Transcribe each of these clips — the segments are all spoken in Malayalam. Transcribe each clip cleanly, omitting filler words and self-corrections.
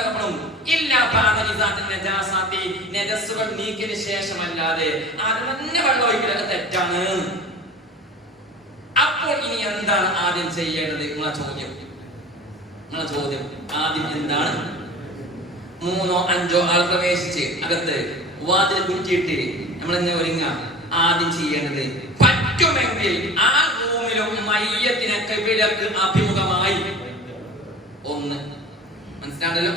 പുറത്താക്കപ്പെടും. നജസ്സുകൾ നീക്കിയതിനു ശേഷമല്ലാതെ അതിന് വെള്ളം ഒഴിക്കൽ തെറ്റാണ്. അപ്പോൾ ഇനി എന്താണ് ആദ്യം ചെയ്യേണ്ടത്? നിങ്ങളെ ചോദ്യം ആദ്യം എന്താണ്? 3 or 5 ആൾ പ്രവേശിച്ച് അകത്ത് വാതിൽ കുറ്റിയിട്ട് നമ്മളെന്നെ ഒരുങ്ങാം. ആദ്യം ചെയ്യേണ്ടത് പറ്റുമെങ്കിൽ ആ റൂമിലും മയ്യത്തിനെ ഖിബിലക്ക് അഭിമുഖമായി മനസ്സിലാണല്ലോ.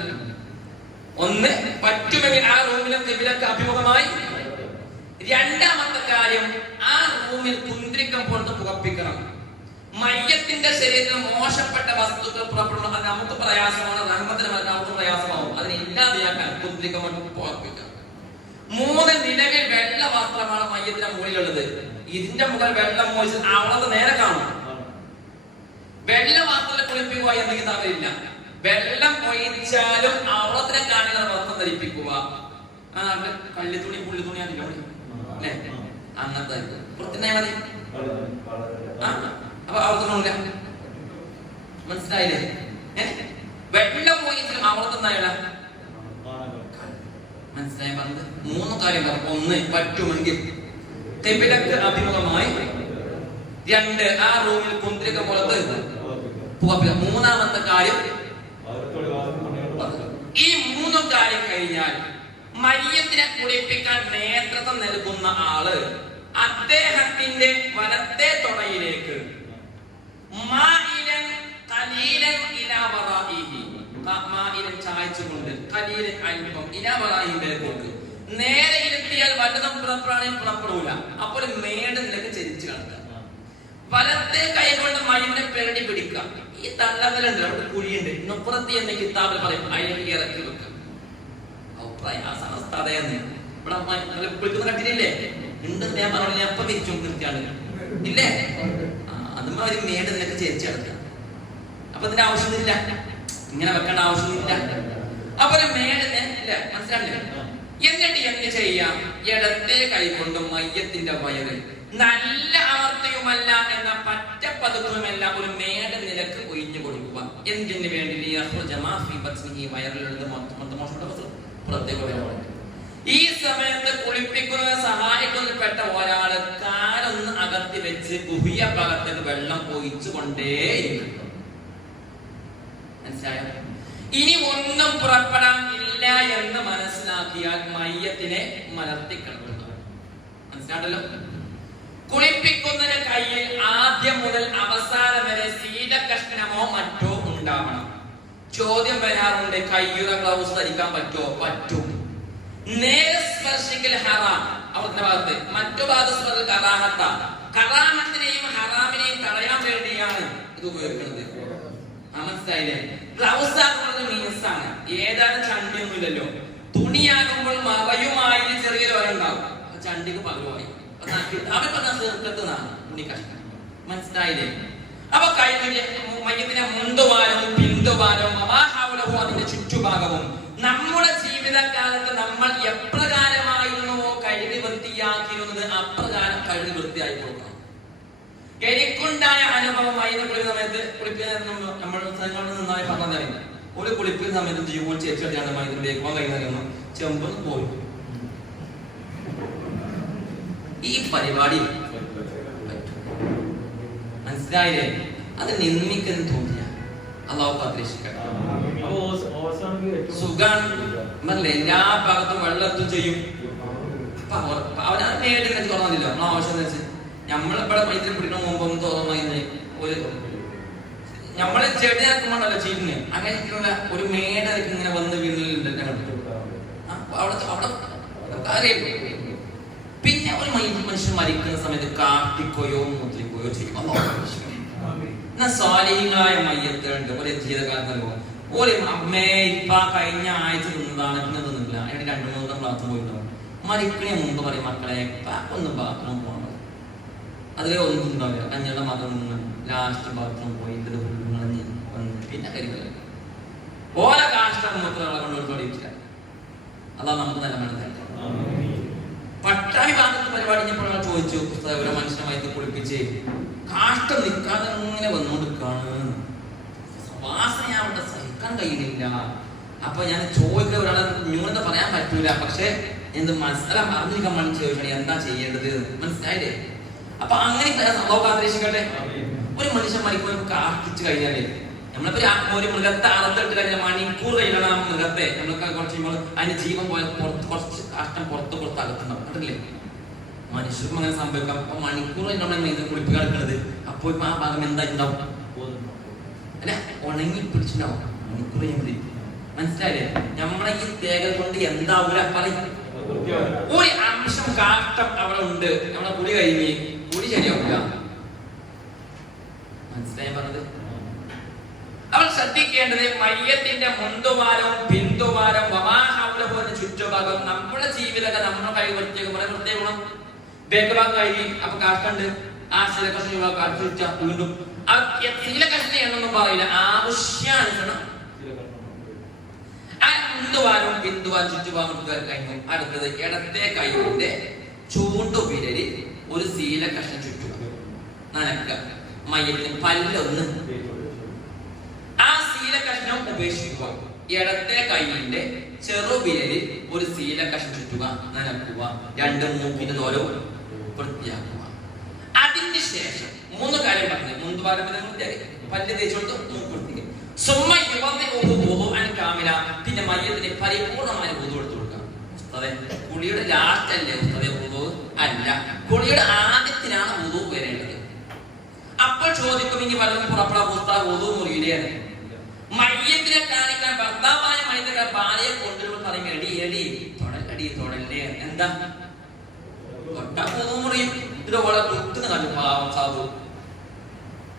പറ്റുമെങ്കിൽ ആ റൂമിലും ഖിബിലക്ക് അഭിമുഖമായി. രണ്ടാമത്തെ കാര്യം, ആ റൂമിൽ കുന്തിരിക്കം പുറത്ത് പുകപ്പിക്കണം. മയ്യത്തിന്റെ ശരീരത്തിൽ മോശപ്പെട്ട വസ്തുക്കൾ പുറപ്പെടുന്നത് അത് നമുക്ക് പ്രയാസമാണ്, റഹ്മത്തിന് നമുക്ക് പ്രയാസമാവും. അതിനെ ഇല്ലാതെയാക്കാൻ കുന്തിരിക്കം പുകപ്പിക്കാം. 3 നിലവിൽ വെള്ള വസ്ത്രമാണ് മയ്യത്തിന്റെ മുകളിലുള്ളത്. ഇതിന്റെ മുകളിൽ വെള്ളം മോശം അവളത് നേരെ കാണും. വെള്ള വസ്ത്രത്തെ കുളിപ്പിക്കുക എന്ന കിതാബിലില്ല. വെള്ളം ഒഴിച്ചാലും അവളത്തിനെ കാണിക്കുന്ന വസ്ത്രം ധരിപ്പിക്കുക. കള്ളിത്തുണി പുള്ളിത്തുണി അല്ലേ, അങ്ങനത്തെ പുറത്തിനായ മതി. അപ്പൊ അവളത്തിനില്ല, മനസ്സിലായില്ലേ? വെള്ളം ഒഴിച്ചാലും അവളത്തിനായുള്ള മനസ്സിലായ പറഞ്ഞത് 3 കാര്യം. 1 പറ്റുമെങ്കിൽ ഖിബിലക്ക് അഭിമുഖമായി. 2 ആ റൂമിൽ കുന്തിരിക്ക പുറത്ത് പുകപ്പിക്കുക. 3ാമത്തെ കാര്യം, ഈ 3 കാര്യം കഴിഞ്ഞാൽ മയ്യത്തിനെ കുളിപ്പിക്കാൻ നേതൃത്വം നൽകുന്ന ആള് അദ്ദേഹത്തിന്റെ വലത്തെ തുടയിലേക്ക് ചായച്ചുകൊണ്ട് നേരെ ഇരുത്തിയാൽ വലതും പുറപ്പെടൂല. അപ്പോൾ മേട് നിലക്ക് ചരിച്ചു കിടക്കുക. വലത്തെ കൈ കൊണ്ട് മയ്യനെ പെരടി പിടിക്കുക. ഈ തള്ളവലുണ്ട്, അവിടെ കുഴിയുണ്ട്. നുപ്പുറത്തി എന്ന കിതാബിൽ പറയും അയൽ ഇറക്കി വെക്കുക. പ്രയാസാവസ്ഥ അതേന്ന് ഇവിടെ കുളിക്കുന്ന കട്ടിലില്ലേ ഉണ്ട്. ഞാൻ പറഞ്ഞ എപ്പ തിരിച്ചു നിർത്തിയാണ് ഇല്ലേ, അതുമ്പോ ഒരു മേട് നിലക്ക് ചരിച്ചു കിടക്കുക. അപ്പൊ ഇതിന്റെ ആവശ്യമൊന്നുമില്ല, ഇങ്ങനെ വെക്കേണ്ട ആവശ്യമൊന്നുമില്ല. അപ്പൊ ഒരു മേട് ഇല്ല, മനസ്സിലായില്ലേ? എന്നിട്ട് എന്ത് ചെയ്യാം? ഇടത്തെ കൈ കൊണ്ട് മയ്യത്തിന്റെ വയറിൽ നല്ല അമർത്തയുമല്ല എന്ന പറ്റപ്പതുക്കുമല്ല ഒരു മേട് നിലക്ക് ഒഴിഞ്ഞു കൊടുക്കുക. എന്തിനു വേണ്ടി? വയറിലുള്ളത് ഈ സമയത്ത് കുളിപ്പിക്കുന്നതിന് സഹായിക്കുന്നതിൽപ്പെട്ട ഒരാള് കാലൊന്ന് അകത്തി വെച്ച് ഗുഹ്യ ഭാഗത്തേക്ക് വെള്ളം ഒഴിച്ചുകൊണ്ടേയിരിക്കും. മനസ്സിലായോ? ഇനി ഒന്നും പുറപ്പെടാൻ ഇല്ല എന്ന് മനസ്സിലാക്കിയാൽ മയ്യത്തിനെ മലർത്തിക്കിടക്കുക. മനസ്സിലാണല്ലോ? കുളിപ്പിക്കുന്നതിന് കയ്യിൽ ആദ്യം മുതൽ അവസാനം വരെ ശീലകഷ്ണമോ മറ്റോ ഉണ്ടാവണം. ചോദ്യം വരാറുണ്ട്, കയ്യുറ ഗ്ലൗസ് ധരിക്കാൻ പറ്റോ? പറ്റും. നേരെ സ്പർശിക്കൽ ഹറാം അവരുടെ ഭാഗത്ത്, മറ്റു ഭാഗത്ത് കറാഹത്ത. കറാഹത്തിനെയും ഹറാമിനെയും തടയാൻ വേണ്ടിയാണ് ഇത് ഉപയോഗിക്കുന്നത്. മനസ്സിലായില്ലേ? ഗ്ലൗസ് ആകുന്നത് മീൻസാണ്, ഏതാനും ചണ്ടിയൊന്നുമില്ലല്ലോ. തുണിയാകുമ്പോൾ മറയുമായി ചെറിയൊരു വരണ്ടാവും, ചണ്ടിക്ക് പകരമായി. മനസ്സിലായില്ലേ? അപ്പൊ മയ്യത്തിന്റെ മുണ്ടുവാരവും പിന്തുവാരവും അതിന്റെ ചുറ്റുഭാഗവും നമ്മുടെ ജീവിതകാലത്ത് നമ്മൾ എപ്രകാരമായിരുന്നുവോ കഴുകി വൃത്തിയാക്കിയിരുന്നത് അപ്രകാരം കഴുകി വൃത്തിയായി കൊടുക്കണം. എനിക്കുണ്ടായ അനുഭവമായി നമ്മൾ നന്നായി പറഞ്ഞറിയുന്നത് ഒരു കുളിപ്പിക്കുന്ന സമയത്ത് ജീവൻ ചേച്ചിയാണ് മൈദിലേക്ക് കഴിയുന്ന ചെമ്പ് പോയി. ഈ പരിപാടി മനസ്സിലായില്ലേ? അത് നിന്ദിക്കുന്നു തോന്നിയ അള്ളാഹു കാത്തിരക്ഷിക്കട്ടെ. സുഖാണ്, എല്ലാ ഭാഗത്തും വെള്ളത്തും ചെയ്യും. അവന് നേരിട്ട് തുറന്നില്ല. നമ്മൾ ആവശ്യം വെച്ച് നമ്മളിവിടെ മൈത്രി പിടിക്കണ മുമ്പ് ഒന്ന് തുറന്നു ഒരു നമ്മളെ ചെടി ആക്കുമ്പോണ്ടല്ലോ ചെയ്യുന്നത്. അങ്ങനെ ഒരു മേട ഇങ്ങനെ വന്ന് വീണിലുണ്ട് അവിടെ. പിന്നെ ഒരു മനുഷ്യൻ മരിക്കുന്ന സമയത്ത് കാട്ടിക്കോയോ മുദ്രിക്കോയോ ചെയ്യും. സ്വാലിഹികളായ മയ്യത്തുണ്ട് ഒരു ജീവിതകാലം നൽകും. ഒരു അമ്മേ ഇപ്പ കഴിഞ്ഞ ആഴ്ച നിന്നതാണ്, പിന്നെ നിന്നില്ല. അതിന് 2-3 ബാത്റൂം പോയിട്ടുണ്ടാവും. മരിക്കണേ മുമ്പ് പറയും, മക്കളെ ഒന്ന് ബാത്റൂം പോകണം. അതിലെ ഒന്നും ഉണ്ടാവില്ല, കഞ്ഞയുടെ മാത്രം നിന്ന് ലാസ്റ്റ് ബാത്റൂം പോയി വന്ന് പിന്നെ കരിക്കല ഓരോ കാഷ്ടം മൂത്രങ്ങളെ കൊണ്ടുപോയിട്ടില്ല. അതാ നമുക്ക് നല്ല മനസ്സിലാക്കാം. പട്ടാണി ഭാഗത്ത് പരിപാടി ചോദിച്ചു, ഒരു മനുഷ്യനെ കുളിപ്പിച്ച് കാഷ്ടം നിൽക്കാതെ ഇങ്ങനെ വന്നുകൊണ്ടിരിക്കാണ്. വാസന അവിടെ സഹിക്കാൻ കഴിയുന്നില്ല. അപ്പൊ ഞാൻ ചോദിക്കുക ഒരാളെ ന്യൂനത പറയാൻ പറ്റൂല, പക്ഷെ എന്ത് മനസ്സിലാൻ അറിഞ്ഞിരിക്കാൻ വേണ്ടി ചോദിച്ചാൽ എന്താ ചെയ്യേണ്ടത്, മനസ്സിലായില്ലേ? അപ്പൊ അങ്ങനെ സംഭവം ആഗ്രഹിക്കട്ടെ. ഒരു മനുഷ്യൻ മരിക്കുമ്പോൾ കാർത്തിച്ചു കഴിഞ്ഞാലേ നമ്മളിപ്പോ ഒരു മൃഗത്തെ അറുത്തിട്ട് കഴിഞ്ഞാൽ മണിക്കൂർ കഴിയണം ആ മൃഗത്തെ നമ്മൾക്ക് കുറച്ച് അതിന്റെ ജീവൻ പോയ കുറച്ച് കാഷ്ടം പുറത്ത് അകത്തുണ്ടാവും, കണ്ടില്ലേ? മനുഷ്യർക്കും അങ്ങനെ സംഭവിക്കാം. അപ്പൊ മണിക്കൂർ നമ്മൾ കുളിപ്പിക്കാൻ എടുക്കുന്നത്, അപ്പോൾ ഇപ്പൊ ആ ഭാഗം എന്താ ഉണ്ടാവും അല്ലെ, ഉണങ്ങി പിടിച്ചിട്ടുണ്ടാവും മണിക്കൂർ കഴിയുമ്പോൾ. മനസ്സിലായില്ലേ? നമ്മളെ ഈ തേകൾ കൊണ്ട് എന്താവൂല പറയും, ഒരു അംശം കാഷ്ടം അവിടെ ഉണ്ട്. നമ്മളെ കുളി കഴിഞ്ഞ് കുളി ശരിയാവില്ല. മനസ്സിലായി പറഞ്ഞത്? അവൾ ശ്രദ്ധിക്കേണ്ടത് മയ്യത്തിന്റെ മുന്തുവാരം പിന്തുവാരം വമാഹൗലഹു ചുറ്റുഭാഗം നമ്മുടെ ജീവിതം നമ്മുടെ കൈ പ്രത്യേക ഗുണം. ബേക്ക് ഭാഗം കഴിഞ്ഞ് അപ്പൊ കാഷ്ടണ്ട്, ആ ശീലകഷ്ണ കാട്ടിച്ച വീണ്ടും ശീലകഷ്ണ എന്നൊന്നും പറയില്ല, ആവശ്യാനുസരണം ആ മുന്തുവാരം പിന്തുവാരം ചുറ്റുഭാഗം കഴിഞ്ഞു. അടുത്തത് ഇടത്തെ കൈയുടെ ചൂണ്ടുവിരലിൽ ഒരു ശീലകഷ്ണം ചുറ്റുക, നനക്കുക. മയ്യത്തിന് പല്ലൊന്ന് ആ ശീലകഷ്ണം ഉപേക്ഷിക്കുക. ഇടത്തെ കൈയിന്റെ ചെറുവിരലിൽ ഒരു ശീലകഷ്ണം ചുറ്റുക, നനക്കുക. രണ്ട് മൂക്കിന്റെ ദൂരം വൃത്തിയാക്കുക. അതിന് ശേഷം 3 കാര്യം പറഞ്ഞു. മുന്തുവാരം പല്ല് തേച്ചു കൊടുത്തു, മൂക്ക് വൃത്തിക്കുക. പിന്നെ മയ്യത്തിന് പരിപൂർണമായ വുദു എടുത്തു കൊടുക്കുക. കുളിയുടെ ലാസ്റ്റ് അല്ലേ വുദു? അല്ല, കുളിയുടെ ആദ്യത്തിനാണ് വുദു വരേണ്ടത്. അപ്പോൾ ചോദിക്കും, ഇനി വല്ലതും പുറപ്പെടാൻ വുദു മുറിയിലാണ്. മയ്യത്തിനെ കാണിക്കാൻ ഭർത്താവായ മയ്യത്തിന്റെ ഭാര്യയെ കൊണ്ടുവരുമ്പോൾ പറയും, എടി എടി തൊടലടി തൊടല്ലേ, എന്താ തൊട്ടാ വുദു മുറിയും. ഇതിന്റെ വളരെ കുത്തുന്ന കണ്ടു പാവം സാധു.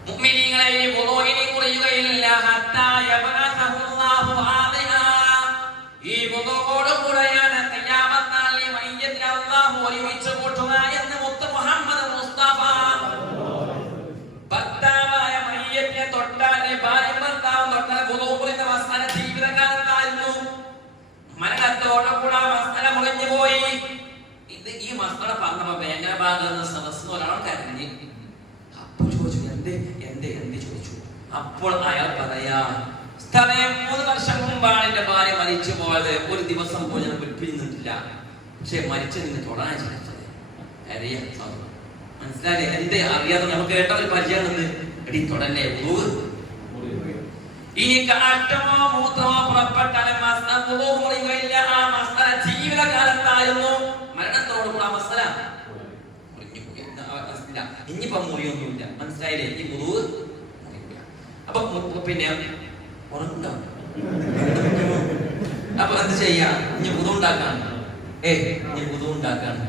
മുഅ്മിനീങ്ങളെ ഈ വുദുഇനെ മുറിയുകയില്ല ഹത്താ യബഅസഹുല്ലാഹു ആദിഹാ. ഈ വുദുഓടുകൂടെയാണ് ഖിയാമത്ത് നാളിൽ മയ്യത്തിനെ അല്ലാഹു ഒരുമിച്ച് കൂട്ടുക എന്ന് മുത്ത് മുഹമ്മദ് മുസ്തഫ. ഭർത്താവായ മയ്യത്തിനെ തൊട്ടാലെ ഭാര്യ ഭർത്താവ് തൊട്ടാൽ വുദു മുറിയുന്ന മസ്അല ജീവിതകാലത്തായിരുന്നു. മരണത്തോടുകൂടെ മസ്അല മുറിഞ്ഞു പോയി. ഇത് ഈ മസ്അല പറഞ്ഞപ്പോ ഭയങ്കര ഭാഗം സദസ്സിന് ഒരാൾ കരഞ്ഞ്. അപ്പോൾ ചോദിച്ചു, എന്തേ ചോദിച്ചു. അപ്പോൾ അയാൾ പറയാ, 3 വർഷം മുമ്പാണ് എന്റെ ഭാര്യ മരിച്ചു പോയത്. ഒരു ദിവസം പോലും ഞാൻ വിളിപ്പിരുന്നിട്ടില്ല. പക്ഷെ മരിച്ചതിന് തൊടാൻ ചിലച്ചത് അറിയാ. മനസ്സിലായില്ലേ? എന്തേ അറിയാതെ നമുക്ക് കേട്ട ഒരു പരിചയമുണ്ട്. എടി തൊടല്ലേ വുദു. ഇനി കാഷ്ടമോ മൂത്രമോ പുറപ്പെട്ടാലും വുദു മുറിയുകയില്ല. ആ മസ്അല ജീവിതകാലത്തായിരുന്നു. മരണത്തോടുകൂടെ മസ്അല ഇനിയിപ്പം മുറിയൊന്നുമില്ല. മനസ്സിലായില്ലേ? ഈ വുദു മുറിയില്ല. അപ്പൊ പിന്നെ ഉറങ്ങുണ്ടാവും. അപ്പൊ എന്ത് ചെയ്യാ? ഇനി വുദു ഉണ്ടാക്കാണ്. ഇനി വുദു ഉണ്ടാക്കാണ്.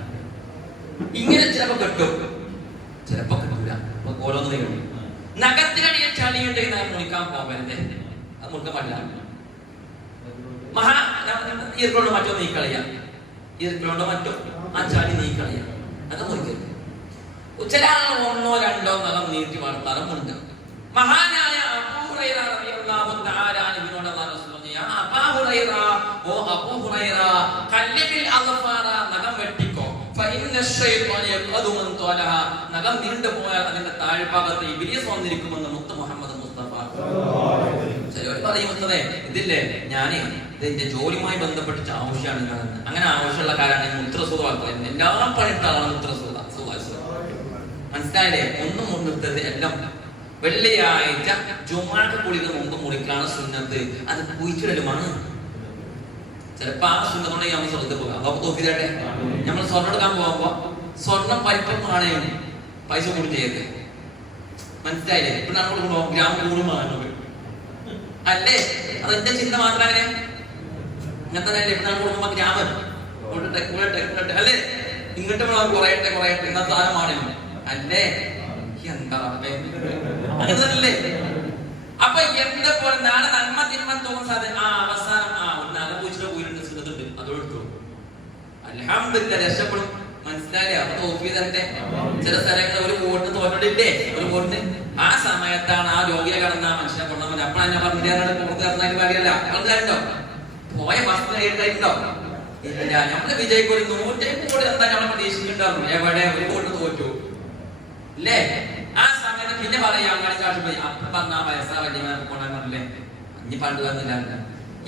ഇങ്ങനെ ചിലപ്പോ കിട്ടും, ചിലപ്പോ കിട്ടൂല. ഓരോന്ന് കഴിയും. നഖത്തിനടിയിൽ ചളിയുണ്ടെങ്കിൽ മുറിക്കാൻ പോകരുത്. അത് മുറിക്കാൻ പാടില്ല. ഈർക്കളോണ്ട് മറ്റോ നീക്കളയാം. ഈർക്കളോണ്ടോ മറ്റോ ആ ചളി നീക്കളയാം. അത് മുറിക്കരുത്. ചില ആളുകൾ 1 2 നഖം നീട്ടി വളർത്താറും ഉണ്ട്. മഹാനായ അബൂ ഹുറൈറ റളിയല്ലാഹു തആല അൻഹുവിനോട് റസൂൽ പറഞ്ഞു, യാ അബൂ ഹുറൈറ, ഓ അബൂ ഹുറൈറ, ഖല്ലിൽ അഗ്ഫാറ, നഖം വെട്ടിക്കോ. ഫഇന്ന ശൈത്വാന യഖദു മൻ ത്വലഹ, നഖം നീണ്ടു പോയാൽ അതിന്റെ താഴ്ഭാഗത്ത് ഇബ്ലീസ് വന്നിരിക്കുമെന്ന് മുത്ത് മുഹമ്മദ് മുസ്തഫ. ചിലർ പറയും, ഇതില്ലേ ഞാനേ ഇതിന്റെ ജോലിയുമായി ബന്ധപ്പെട്ടിട്ട് ആവശ്യമാണ്. അങ്ങനെ ആവശ്യമുള്ള കാര്യം മുത്രസൂദ് എല്ലാ പണിട്ടാണ് മുത്രസൂദ്. മനസ്സിലായില്ലേ? ഒന്നും മുൻനിർത്തത് എല്ലാം വെള്ളിയാഴ്ച ജുമാക്ക് കുളിക്ക് മുമ്പ് മുറിക്കാണ് സുന്നത്ത്. അത് കുഴിച്ചിടലുമാണ്. ചിലപ്പോ ആ സുന്നത്തോടെ നമ്മൾ സ്വർണ്ണത്തിൽ പോകാം. അപ്പൊ തോക്കിതട്ടെ, നമ്മൾ സ്വർണ്ണം എടുക്കാൻ പോകുമ്പോ സ്വർണം പരിപ്പമാണ് പൈസ കൂടി ചെയ്യരുത്. മനസ്സിലായില്ലേ? ഇപ്പൊ നമ്മൾ ഗ്രാമം കൂടുമാണ് അല്ലേ? അതെന്റെ ചിന്ത മാത്രമേ ഇങ്ങനത്തെ ഇപ്പൊ നമ്മൾ കൊടുക്കുമ്പോ ഗ്രാമം അല്ലേ? ഇങ്ങോട്ട് കുറയട്ടെ എന്ന സാധനമാണല്ലോ അല്ലേ? എന്താ അങ്ങനല്ലേ? അപ്പൊ എന്താ പോലെ നാളെ നന്മ തിന്മ തോന്നുന്ന സാധനം അവസാനം നഖപൂച്ചിട്ട് പോയിട്ടുണ്ട്, സുഖത്തുണ്ട്, അതോടുത്തു അൽഹംദുലില്ലാഹ് രക്ഷപ്പെടും. മനസ്സിലായില്ലേ? അപ്പൊ തോഫി തരട്ടെ. ചില സ്ഥലങ്ങളിൽ ഒരു വോട്ടിന് തോറ്റിട്ടില്ലേ, ഒരു വോട്ടിന് ആ സമയത്താണ് ആ രോഗിയെ കടന്ന മനുഷ്യനെ കൊണ്ടുവന്നത്. അപ്പോഴാണ് ഞാൻ പറഞ്ഞിട്ട് പുറത്ത് കടന്നാലും കാര്യമല്ല. കണ്ടോ പോയ വസ്തു എഴുതായിട്ടുണ്ടോ? ഇല്ല. നമ്മള് വിജയിക്ക് ഒരു 150 കോടി എന്താ നമ്മൾ പ്രതീക്ഷിക്കുന്നുണ്ടായിരുന്നു. എവിടെ ഒരു വോട്ട് തോറ്റു അല്ലേ? ആ സമയത്ത് പിന്നെ പറയാം അങ്ങനെ കാട്ടുപോയി. അപ്പൊ പറഞ്ഞ വയസ്സാ വലിയ കൊണ്ടുവന്നില്ലേ, ഇനി പണ്ട് വന്നില്ല.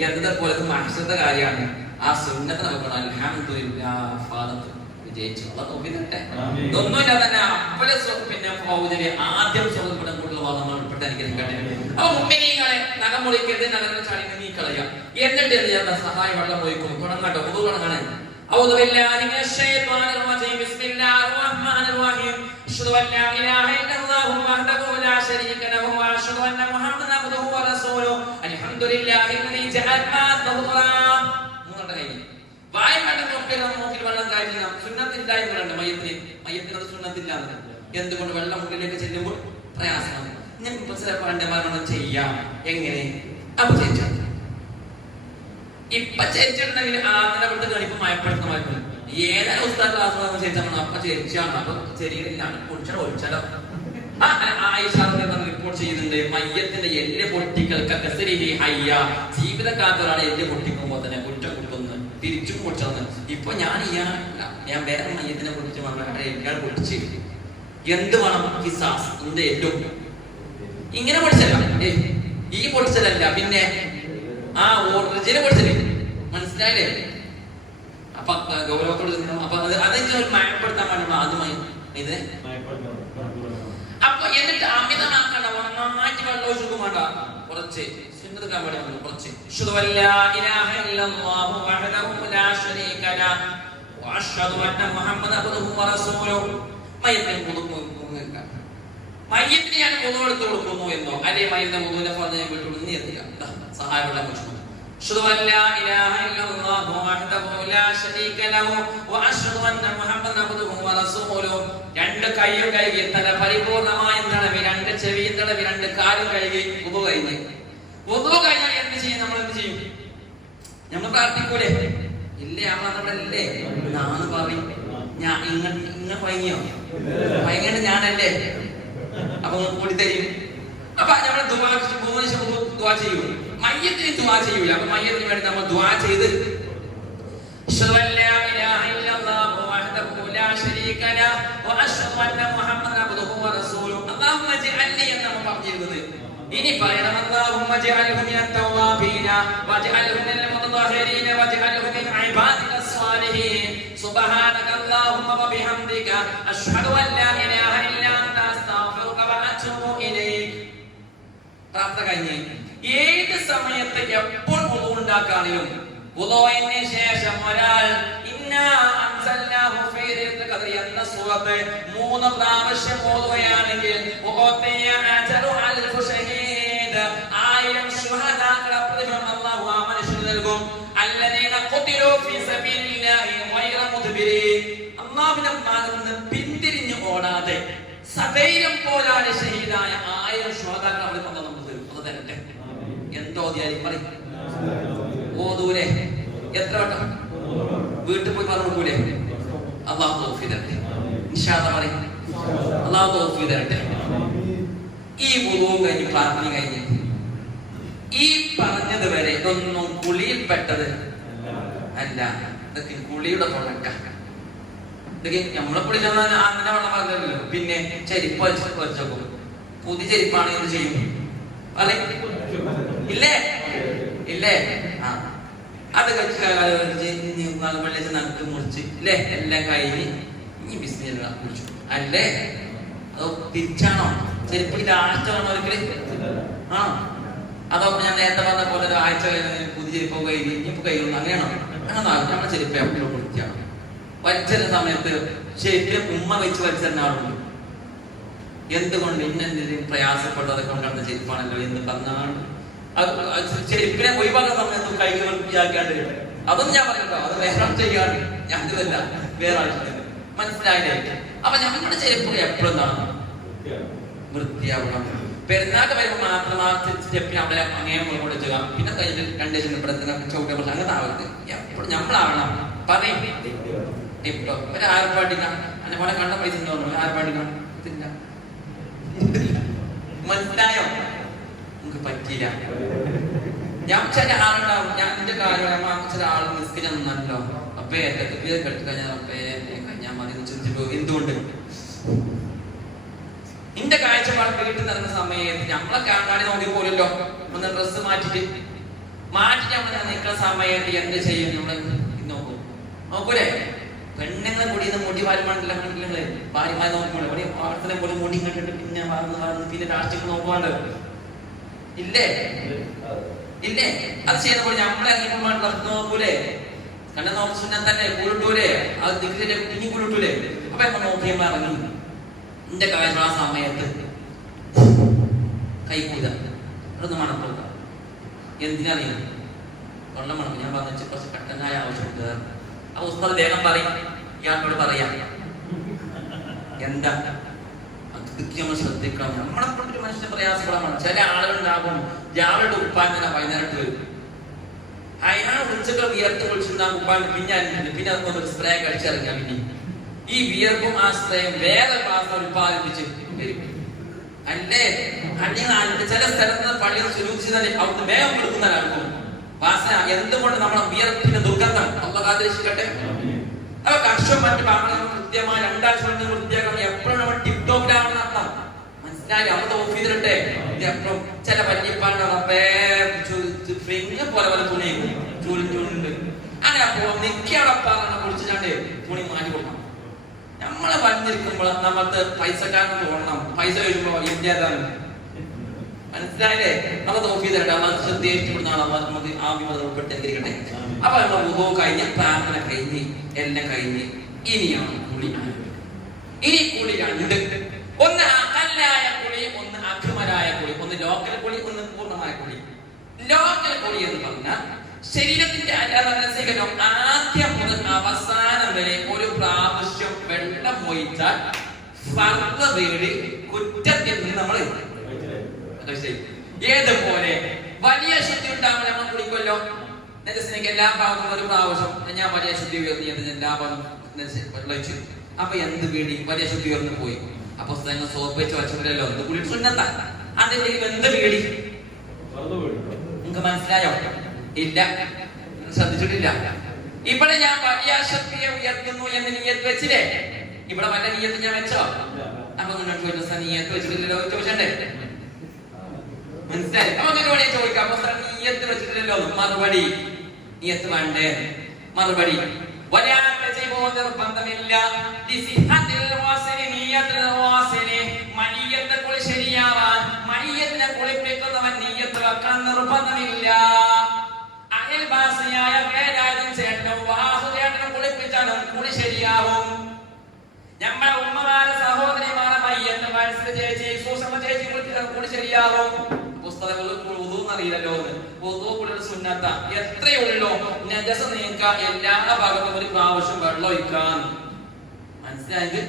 എന്നതുപോലെ മനുഷ്യരുടെ കാര്യമാണ്. ആ സുന്നത്ത് നമുക്ക് അൽഹംദുലില്ലാഹ് ഫാദത്ത് വിജയിച്ചു. അല്ലാഹ് തൗഫീഖ് തരട്ടെ. ഇതൊന്നുമില്ല തന്നെ അപ്പലെ പിന്നെ ഫൗദിലെ ആദ്യം സ്വർഗ്ഗപ്പെടുന്ന കൂട്ടുള്ള നമ്മൾ ഉൾപ്പെട്ട അനുഗ്രഹിക്കട്ടെ. അപ്പൊ മുഅ്മിനീങ്ങളെ നഖം മുറിക്കരുത്, നഖങ്ങൾ ചാടി നീ കളയുക. എന്നിട്ട് എന്ത് ചെയ്യാത്ത സഹായ വെള്ളം ഒഴിക്കും. തുടങ്ങട്ടോ, ഉദു തുടങ്ങണേ. أعوذ بالله من الشيطان الرجيم بسم الله الرحمن الرحيم أشهد أن لا إله إلا الله وحده لا شريك له وأشهد أن محمدا عبده ورسوله الحمد لله الذي جعل ما ظهرا വായ കണ്ട മൂക്കിൽ വെള്ളം കാഴ്ച സുന്നത്തില്ലായ്മയുണ്ട്. മയ്യത്തിനത് സുന്നത്തില്ല. എന്തുകൊണ്ട്? വെള്ളം മുകളിലേക്ക് ചെല്ലുമ്പോൾ പ്രയാസമാണ്. ഞാൻ പണ്ഡിതന്മാരോട് ചെയ്യാം. എങ്ങനെ? അപ്പൊ ചേച്ചാ ഇപ്പൊ ചേച്ചിട്ടുണ്ടെങ്കിൽ അതിനവിടുത്തെ കളിപ്പ് മയപ്പെടുത്തമായിരുന്നു. ഏതായാലും ഉസ്താദ് ക്ലാസ് ചേച്ചാണ്. അപ്പൊ ചേച്ചിയാണ്. അപ്പൊ ശരീരം കുടിച്ചാലോ ഒഴിച്ചാലോ. റിപ്പോർട്ട് ചെയ്യുന്നുണ്ട്, മയ്യത്തിന്റെ എല്ല് പൊട്ടിക്കൽക്ക ജീവിതകാലത്തൊരാളെ എല്ല് പൊട്ടിക്കുമ്പോ തന്നെ കുറ്റം കൊടുക്കുന്നു, തിരിച്ചും പൊടിച്ചെന്ന്. ഇപ്പൊ ഞാൻ വേറെ മയ്യത്തിനെ കുറിച്ച് എല്ലാം പൊട്ടിച്ച് എന്ത് വേണം? കിസാസ് എന്റെ എല്ലും ഇങ്ങനെ പൊടിച്ചല്ല, ഈ പൊടിച്ചതല്ല, പിന്നെ ആ ഓർജിനെ പൊടിച്ചല്ലേ. മനസ്സിലായില്ലേ? അപ്പൊ ഗൗരവത്തോട് അപ്പൊ അതെനിക്ക് മയപ്പെടുത്താൻ വേണ്ടി ആദ്യമായി ഇതിനെ അപ്പൊ എന്നിട്ട് അമിതമാക്കണ്ട. നന്നായിട്ട് വെള്ളം ഒഴിച്ചു വേണ്ട, കുറച്ച് സുന്നത്തെടുക്കാൻ വേണ്ടി കുറച്ച്. മയ്യത്തിന് ഞാൻ മുതു എടുത്ത് കൊടുക്കുന്നു എന്നോ അല്ലെ മയ്യന്റെ മുതുവിനെ പറഞ്ഞ് ഞാൻ വീട്ടിൽ നീ എത്തില്ല സഹായമുള്ള കുറിച്ച്. أشهد أن لا إله إلا الله وحده لا شريك له وأشهد أن محمدا عبده ورسوله. രണ്ട് കൈയും കഴുകി, തല പരിപൂർണമായി തടവി, രണ്ട് ചെവിയും തടവി, രണ്ട് കാലും കഴുകി വുദു കഴിഞ്ഞ്. വുദു കഴിഞ്ഞാൽ എന്ത് ചെയ്യും? നമ്മൾ എന്ത് ചെയ്യും? നമ്മൾ പ്രാർത്ഥിക്കൂലേ? ഇല്ലേ? നമ്മളല്ലേ നാന്ന് പറയും. ഞാൻ ഇങ്ങനെ ഭയങ്ങിയോ? ഭയങ്കര ഞാനല്ലേ? അപ്പൊ കൂടി തരും. അപ്പൊ നമ്മൾ ദുആ ചെയ്യൂ. മയ്യത്തിന് ദുആ ചെയ്യൂല. അപ്പൊ മയ്യത്തിന് വേണ്ടി നമ്മൾ ദുആ ചെയ്ത് അഷ്ഹദു അൻ ലാ ഇലാഹ ഇല്ലല്ലാഹു വഹ്ദഹു ലാ ശരീക ലഹു വഅഷ്ഹദു അന്ന മുഹമ്മദൻ അബ്ദുഹു വറസൂലുഹു. അല്ലാഹുമ്മ ജഅൽനി എന്ന് നമ്മൾ പറഞ്ഞിരുന്നത്. ഇനി പറയണം അല്ലാഹുമ്മ ജഅൽഹു മിനൽ തവ്വാബീന വജഅൽഹു മിനൽ മുതഹഹിരീന വജഅൽഹു മിൻ ഇബാദികസ് സ്വാലിഹീൻ. സുബ്ഹാനക അല്ലാഹുമ്മ വബിഹംദിക അഷ്ഹദു അൻ ലാ ഇലാഹ ഇല്ലാ അൻത അസ്തഗ്ഫിറുക വഅതൂബു ഇലൈക്. പ്രാർത്ഥന കഴിഞ്ഞ് ഏത് സമയത്ത് എപ്പോൾ വുളു ഉണ്ടാക്കാണെങ്കിലും വുളുവിന് ശേഷം ഒരാൾ ഇന്നാ അൻസൽനാഹു ഫീ ലൈലത്തുൽ ഖദ്ർ എന്ന സൂറത്ത് 3 പ്രാവശ്യം ഓതുകയാണെങ്കിൽ വഖത്തിയ അജറു അൽഫു ഷഹീദ് 1000 ശുഹദാക്കളെ പ്രതിഫലം അല്ലാഹു ആ മനുഷ്യന് നൽകും. അല്ലദീന ഖുതിലു ഫീ സബീലില്ലാഹി ഗൈറ മുദ്ബിരീൻ. അല്ലാഹുവിന്റെ മാർഗ്ഗത്തിൽ നിന്ന് പിന്തിരിഞ്ഞു ഓടാതെ സധൈര്യം പോരാടി ഷഹീദായ 1000 ശുഹദാക്കളെ പ്രതിഫലം നമുക്ക് തരും. അത് തരട്ടെ. എന്തോ പറയും ഓതൂലേ? എത്ര വട്ടം വീട്ടിൽ പോയി പറഞ്ഞൂലേ? അല്ലാഹു തൗഫീഖ് തരട്ടെ. ഇൻഷാ അല്ലാഹ് പറയും. അല്ലാഹു തൗഫീഖ് തരട്ടെ. ഈ വുളൂ കഴിഞ്ഞ് പ്രാർത്ഥന കഴിഞ്ഞ് ഈ പറഞ്ഞത് വരെ ഇതൊന്നും കുളിയിൽപ്പെട്ടത് അല്ല. ഇതൊക്കെ കുളിയുടെ തുടക്ക. ഇതൊക്കെ നമ്മളെ കുളിച്ചാൽ അങ്ങനെ വെള്ളം പറഞ്ഞല്ലോ. പിന്നെ ചെരിപ്പ് വെച്ചോക്കും. പുതിയ ചെരിപ്പാണ് എന്ത് ചെയ്യും? അല്ലെ ഇല്ലേ? ഇല്ലേ? ആ അത് വെള്ളിച്ച് നനക്ക് മുറിച്ച് ഇല്ലേ? എല്ലാം കഴിഞ്ഞ് ഇനി ബിസ്മില്ലാ കുടിച്ചു അല്ലേ? അതോ തിരിച്ചാണോ? ചെരുപ്പ് ലാസ്റ്റാണോ ഒരിക്കല്? ആ അതോ ഞാൻ നേരത്തെ പറഞ്ഞ പോലെ ഒരു ആഴ്ച പുതിയ ചെരുപ്പോ കഴിഞ്ഞ് ഇനിയിപ്പോ കഴിയുന്നു അങ്ങനെയാണോ? അങ്ങനെ നമ്മുടെ ചെരുപ്പ് എപ്പോഴും വൃത്തിയാണ്. വലിച്ചെറിയ സമയത്ത് ശരിക്കും ഉമ്മ വെച്ച് വലിച്ചെറിഞ്ഞ ആളുണ്ട്. എന്തുകൊണ്ട് ഇന്നെന്തെങ്കിലും പ്രയാസപ്പെട്ടു അതൊക്കെ കൊണ്ടാണ് ചെരുപ്പാണല്ലോ എന്ന് പറഞ്ഞാൽ ചെരുപ്പിനെ ഒഴിവാക്കുന്ന സമയത്ത് കൈകൾ വൃത്തിയാക്കാണ്ട് അതൊന്നും ഞാൻ പറഞ്ഞോ. അത് വേറെ ആൾ ചെയ്യാണ്ട് ഞാൻ ഇതല്ല, വേറെ ആൾ ചെയ്യുന്നത്. മനസ്സിലായില്ലേ? അപ്പൊ ഞങ്ങളുടെ ചെരുപ്പ് എപ്പോഴും എന്താണ്? വൃത്തിയാവണം. പെരുന്നാൾക്ക് വരുമ്പോൾ മാത്രം ആ സ്റ്റെപ്പിന് അവിടെ അങ്ങനെ കൊണ്ടുവെച്ചുക. പിന്നെ കഴിഞ്ഞിട്ട് 2 ദിവസം ചവിട്ട അങ്ങനെ ആവരുത്. എപ്പോഴും നമ്മളാവണം. പറയും ഇപ്പൊ ഒരു ആർപ്പാട്ടിക്കാം അതിനെ പോലെ കണ്ട പൈസ ആർപ്പാട്ടിക്കാം. മനസ്സിലായോ? നമുക്ക് പറ്റിയില്ല. ഞാൻ ചില ആളുണ്ടാവും. ഞാൻ എന്റെ കാര്യം ചില ആൾ നിസ്കരിച്ചോ അപ്പേ കെട്ടി കഴിഞ്ഞാൽ അപ്പേ കഴിഞ്ഞാൽ മതി ചിന്തിച്ചു. എന്തുകൊണ്ട്? എന്റെ കാഴ്ചപ്പാട് വീട്ടിൽ നടന്ന സമയത്ത് നമ്മളെ കാണാടി നോക്കി പോലല്ലോ ഒന്ന് ഡ്രസ്സ് മാറ്റിട്ട് മാറ്റി നമ്മൾ നിൽക്കുന്ന സമയത്ത് എന്ത് ചെയ്യും? നമ്മൾ നോക്കൂലേ? പെണ്ണുങ്ങളെ മുടിയുന്ന മുടി വാരുമാണ്ടല്ലേ കണ്ടില്ലേ? ഭാര്യമാരെ നോക്കുമ്പോൾ പ്രാർത്ഥന പോലെ മുടി കണ്ടിട്ട് പിന്നെ പിന്നെ രാഷ്ട്രീയം നോക്കുവാണ്ട് ഇല്ലേ? ഇല്ലേ? അത് ചെയ്യുന്ന പോലെ നമ്മളെ നോക്കൂലേ? കണ്ണ നോക്കി സുന്നാൻ തന്നെ കൂടിട്ടൂലേ? അത് ദിക്കിലെ ഇനി കൂടിട്ടൂലേ? അപ്പൊ നമ്മൾ നോക്കിയപ്പോൾ ഇറങ്ങി എന്റെ കാര്യം ആ സമയത്ത് കൈക്കൂല അതൊന്ന് മണക്കൂല. എന്തിനറിയാം? കൊള്ളം മണക്കും. ഞാൻ പറഞ്ഞു കുറച്ച് കട്ടനായ ആവശ്യമുണ്ട്. ആ ഉസ്താദ് വേഗം പറയും, ഇയാളോട് പറയാം എന്താ നമ്മൾ ശ്രദ്ധിക്കണം. നമ്മളെ കൊണ്ടൊരു മനുഷ്യന്റെ പ്രയാസപ്പെടാൻ ചില ആളുകളുണ്ടാകും. രാവിലെ ഉപ്പാൻ വൈകുന്നേരത്ത് വരും. അയാൾ ഉച്ചകൾ വിയർത്ത് വിളിച്ചിട്ടുണ്ടാകും ഉപ്പാൻ. പിന്നെ അതൊന്നൊരു സ്പ്രേ കടിച്ചിറങ്ങിയാൽ പിന്നെ ഈ വിയർപ്പും ആ സ്പ്രേയും വേറെ ക്ലാസ് ഉത്പാദിപ്പിച്ച് വരും. അല്ലേ? അല്ലെങ്കിൽ ചില സ്ഥലത്ത് പള്ളിയിൽ സുരക്ഷിതനെ അവിടുന്ന് വേഗം കൊടുക്കുന്നവരായിരിക്കും വാസന. എന്തുകൊണ്ട് നമ്മുടെ വിയർപ്പിന്റെ ദുർഗന്ധം അള്ളാഹ് ആദരിക്കട്ടെ. അപ്പൊ കർഷകൻ മറ്റു ഭാഗങ്ങൾ കൃത്യമായി 2 ആഴ്ച വൃത്തിയാക്കണം. എപ്പോഴും നമ്മൾ ടിപ് ടോപ്പിലാണെന്ന് അർത്ഥം മനസ്സിലായി. അവിടെ ഓഫ് ചെയ്തിട്ടെ എപ്പോഴും ചില വല്യപ്പാണ്ട് പോലെ പോലെ തുണി ചൂലുണ്ട്. അങ്ങനെ നിക്കടപ്പാറ കുടിച്ചിട്ടാണ്ട് തുണി മാറ്റി കൊടുക്കണം. നമ്മളെ വന്നിരിക്കുമ്പോൾ നമുക്ക് പൈസക്കാരന് തോന്നണം. പൈസ വരുമ്പോ ഇന്ത്യതാണ് മനസ്സിലായില്ലേ? നമ്മൾ ഓഫ് ചെയ്തിട്ട് ശ്രദ്ധയിൽപ്പെടുന്നതാണ് നമുക്ക് ആദ്യം ഉൾപ്പെടുത്തിയിരിക്കട്ടെ. അപ്പൊ നമ്മൾ വുദൂ കഴിഞ്ഞ് പ്രാർത്ഥന കഴിഞ്ഞ് എല്ലാം കഴിഞ്ഞ് ഇനിയാണ് കുളി. ഇനി കുളി 2. ഒന്ന് അകലായ കുളി, ഒന്ന് അക്മലായ കുളി. ഒന്ന് ലോക്കൽ കുളി, ഒന്ന് പൂർണ്ണമായ കുളി. ലോക്കൽ കുളി എന്ന് പറഞ്ഞാൽ ശരീരത്തിന്റെ ആദ്യം മുതൽ അവസാനം വരെ ഒരു പ്രാവശ്യം വെള്ളം ഒഴിച്ചാൽ സർവ്വ കുറ്റത്തിൽ നിന്ന് നമ്മൾ ഏതുപോലെ വലിയ ശുദ്ധി ഉണ്ടാകുമ്പോൾ നമ്മൾ കുളിക്കുമല്ലോ. നെജസിനേക്ക് എല്ലാ ഭാഗത്തും ഒരു പ്രാവശ്യം ഞാൻ വലിയ ശുദ്ധി ഉയർത്തി എല്ലാ ഭാഗം വെള്ളൊഴിച്ചു. അപ്പൊ എന്ത് വീടി വലിയ ശുദ്ധി ഉയർന്നു പോയി. അപ്പൊ പുസ്തകങ്ങൾ സോപ്പ് വെച്ച് വച്ചില്ലല്ലോ. എന്ത് കുളി സുന്നത്താ. അതിന്റെ എന്ത് വീടി നിങ്ങൾക്ക് മനസ്സിലായോ? ഇല്ല, ശ്രദ്ധിച്ചിട്ടില്ല. ഇവിടെ ഞാൻ വലിയ ശക്തിയെ ഉയർത്തുന്നു എന്ന് നീയത്ത് വെച്ചില്ലേ? ഇവിടെ വല്ല നീയത്ത് ഞാൻ വെച്ചോ? അപ്പൊ നീയത്ത് വെച്ചിട്ടില്ലല്ലോ ചോദിച്ചേ. മനസ്സിലായി? അപ്പൊ അങ്ങനെ ചോദിക്കാം, നീയത്ത് വെച്ചിട്ടില്ലല്ലോ. മറുപടി നീയത്ത് വേണ്ടേ? മറുപടി നിർബന്ധമില്ല. മയ്യത്തെ കുളി ശരിയാവാൻ മയ്യത്തിനെ കുളിപ്പിക്കുന്നവൻ നീയത്ത് വെക്കാൻ നിർബന്ധമില്ല. അയൽവാസിയായ വേലായുധം ചേട്ടനും വാസുചേട്ടനും കുളിപ്പിച്ചാലും കുളി ശരിയാവും. ഞമ്മളെ ഉമ്മമാരെ സഹോദരിമാരെ മയ്യത്ത് മനസ്സിൽ ചേച്ചി സൂസമ്മ ചേച്ചി കുളിപ്പിച്ചാൽ കുളി ശരിയാവും. പുസ്തകങ്ങളിൽ അറിയില്ലല്ലോ. സുന്നത്ത എത്രയുള്ളോ നജസ നീക്കാൻ എല്ലാ ഭാഗത്തും ഒരു പ്രാവശ്യം വെള്ളം ഒഴിക്കാൻ. മനസ്സിലായത്?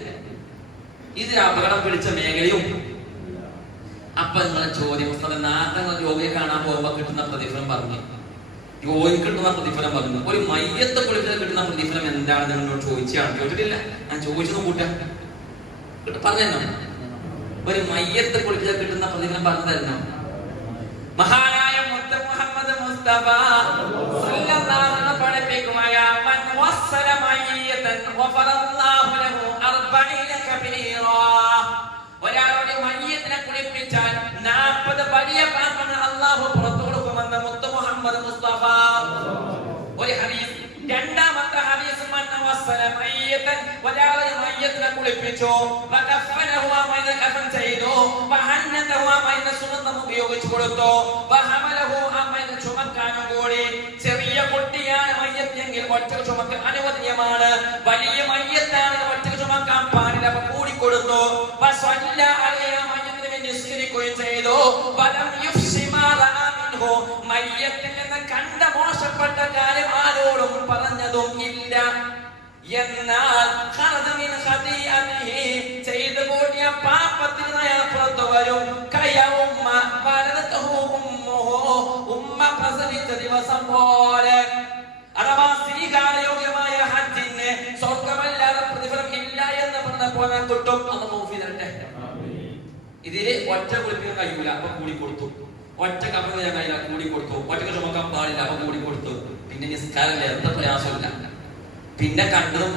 ഇത് അപകടം പിടിച്ച മേഖലയും. അപ്പൊ നിങ്ങളെ ചോദ്യം പുസ്തകം നാട്ടിൽ രോഗിയെ കാണാൻ പോകുമ്പോ കിട്ടുന്ന പ്രതിഫലം പറഞ്ഞു. രോഗിക്ക് കിട്ടുന്ന പ്രതിഫലം പറഞ്ഞു. ഒരു മയ്യത്തെ കുളിപ്പിച്ചാൽ കിട്ടുന്ന പ്രതിഫലം എന്താണെന്ന് നിങ്ങളോട് ചോദിച്ചാണ്. ചോദിച്ചിട്ടില്ല, ഞാൻ ചോദിച്ചു കൂട്ടാ പറഞ്ഞോ. ഒരു മയ്യത്തെ കുളിപ്പിച്ചാൽ കിട്ടുന്ന പ്രതിഫലം പറഞ്ഞു തരണം. മഹാനായ മുത്ത് മുഹമ്മദ് മുസ്തഫ സല്ലല്ലാഹു അലൈഹി പഠിപ്പിക്കുകയ മൻ വസ്സല മയ്യതൻ വഫറല്ലാഹു ലഹു 40 കബീറ. ഒരാളുടെ മയ്യത്തിനെ കുളിപ്പിച്ചാൽ 40 വലിയ പാപങ്ങൾ അല്ലാഹു പുറത്തു കൊടുക്കുമെന്ന് മുത്ത് മുഹമ്മദ് മുസ്തഫ. ഒരു ഹദീസ്. രണ്ടാമത്തെ ഹദീസ് മൻ വസ്സല മയ്യതൻ ഒരാളുടെ മയ്യത്തിനെ കുളിപ്പിച്ചു വകഫനഹു അമൈന കഫൻ ചെയ്തു വഹന്നതഹു അമൈന സുന്നതം ഉപയോഗിച്ചു കൊടുത്തു വഹമലഹു അമൈന ചുമക്കാനും കൂടി. ചെറിയ കുട്ടിയാണ് മയ്യത്തെങ്കിൽ ഒറ്റ ചുമക്ക് അനുവദനീയമാണ്. വലിയ മയ്യത്താണ് ഒറ്റ ചുമക്കാൻ പാടില്ല. അപ്പൊ കൂടി കൊടുത്തു. വസല്ല അലൈഹി മയ്യത്തിനെ നിസ്കരിക്കുകയും ചെയ്തു. വലം യുഫ്സിമാ റഅമിൻഹു മയ്യത്തിൽ നിന്ന് കണ്ട മോശപ്പെട്ട കാര്യം ആരോടും പറഞ്ഞതും ഇല്ല. എന്നാൽ ചെയ്തു കൂടിയ പാപത്തിൽ പുറത്തു വരും. ഉമ്മ പ്രസവിച്ച ദിവസം പോലെ. അഥവാ സ്വീകാരയോഗ്യമായ ഹജ്ജിന് സ്വർഗമല്ലാതെ പ്രതിഫലം ഇല്ല എന്ന് പറഞ്ഞപ്പോൾ കിട്ടും. അത് നോക്കി തരട്ടെ. ഇതില് ഒറ്റ കുളിപ്പിക്കാൻ കഴിയൂല, അപ്പൊ കൂടി കൊടുത്തു. ഒറ്റ കപ്പ കഴിയില്ല, കൂടി കൊടുത്തു. ഒറ്റ ചുമക്കാൻ പാടില്ല, അപ്പൊ കൂടി കൊടുത്തു. പിന്നെ നിസ്കാരമില്ല, എന്താ പ്രയാസമില്ല. പിന്നെ കണ്ടതും